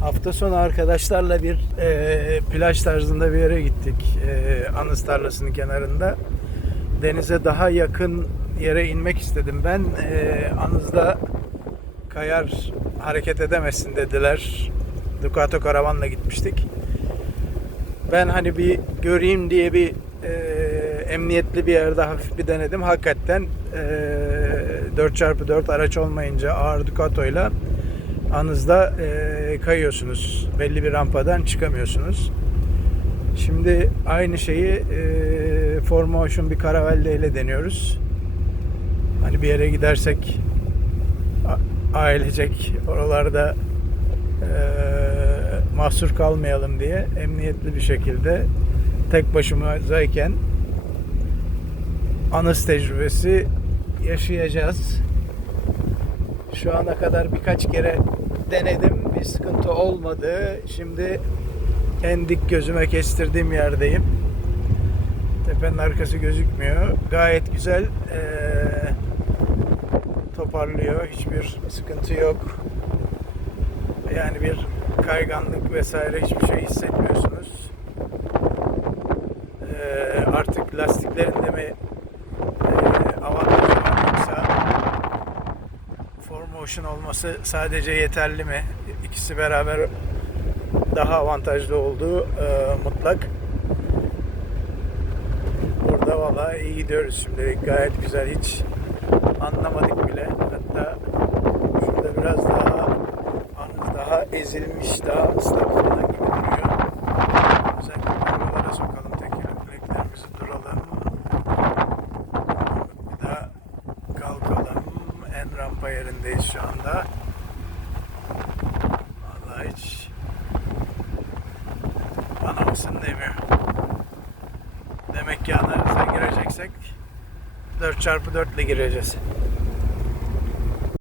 Hafta sonu arkadaşlarla bir e, plaj tarzında bir yere gittik. E, Anız tarlasının kenarında. Denize daha yakın yere inmek istedim ben. E, Anız'da kayar hareket edemezsin dediler. Ducato karavanla gitmiştik. Ben hani bir göreyim diye bir e, emniyetli bir yerde hafif bir denedim. Hakikaten e, 4x4 araç olmayınca ağır Ducato'yla anızda e, kayıyorsunuz. Belli bir rampadan çıkamıyorsunuz. Şimdi aynı şeyi e, Formotion bir karavelle ile deniyoruz. Hani bir yere gidersek ailecek oralarda e, mahsur kalmayalım diye emniyetli bir şekilde tek başımızayken anız tecrübesi yaşayacağız. Şu ana kadar birkaç kere denedim. Bir sıkıntı olmadı. Şimdi en dik gözüme kestirdiğim yerdeyim. Tepenin arkası gözükmüyor. Gayet güzel eee, toparlıyor. Hiçbir sıkıntı yok. Yani bir kayganlık vesaire hiçbir şey hissetmiyorsunuz. Eee, artık lastiklerin de mi Formotion olması sadece yeterli mi? İkisi beraber daha avantajlı olduğu eee, mutlak. Burada vallahi iyi gidiyoruz şimdi. Gayet güzel hiç anlamadık bile. Hatta şurada biraz daha daha ezilmiş, daha ıslak falan En rampa yerindeyiz şu anda. Vallahi hiç bana mısın demiyor. Demek ki analize gireceksek 4x4 ile gireceğiz.